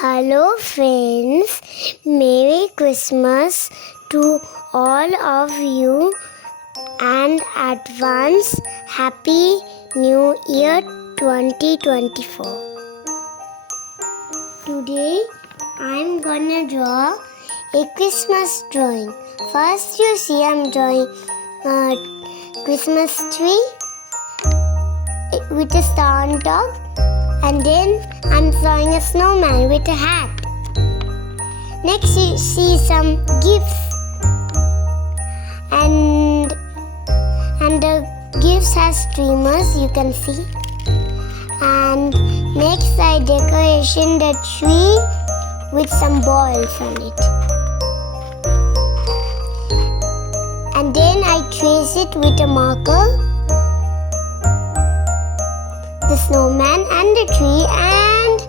Hello friends, Merry Christmas to all of you and advance Happy New Year 2024. Today I'm gonna draw a Christmas drawing. First you see I'm drawing a Christmas tree with a star on top. And then I'm drawing a snowman with a hat. Next you see some gifts. And the gifts has streamers, you can see. And next I decoration the tree with some balls on it. And then I trace it with a marker. The snowman and the tree and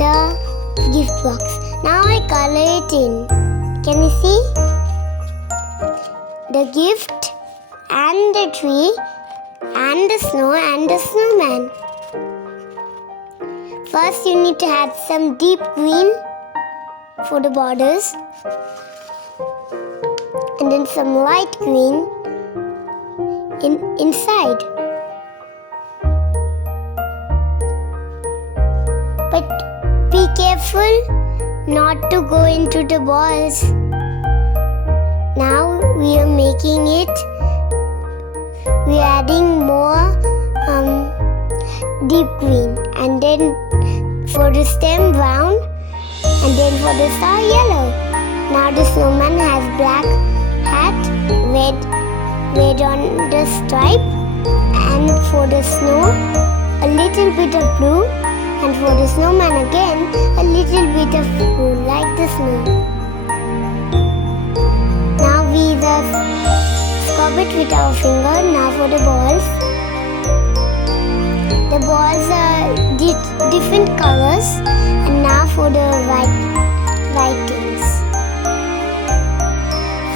the gift box. Now I color it in. Can you see? The gift and the tree and the snow and the snowman. First you need to add some deep green for the borders. And then some light green inside. But be careful not to go into the balls. Now we are making it. We are adding more deep green. And then for the stem brown. And then for the star yellow. Now the snowman has black hat, red on the stripe. And for the snow, a little bit of blue. And for the snowman again, a little bit of blue like the snow. Now we just scrub it with our finger. Now for the balls. The balls are different colors. And now for the writings.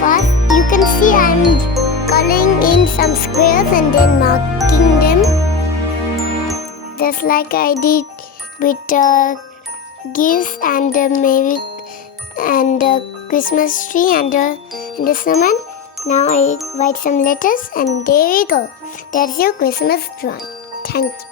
First, you can see I'm coloring in some squares and then marking them. Just like I did with gifts and the Christmas tree and the snowman. Now I write some letters and there we go. That's your Christmas drawing. Thank you.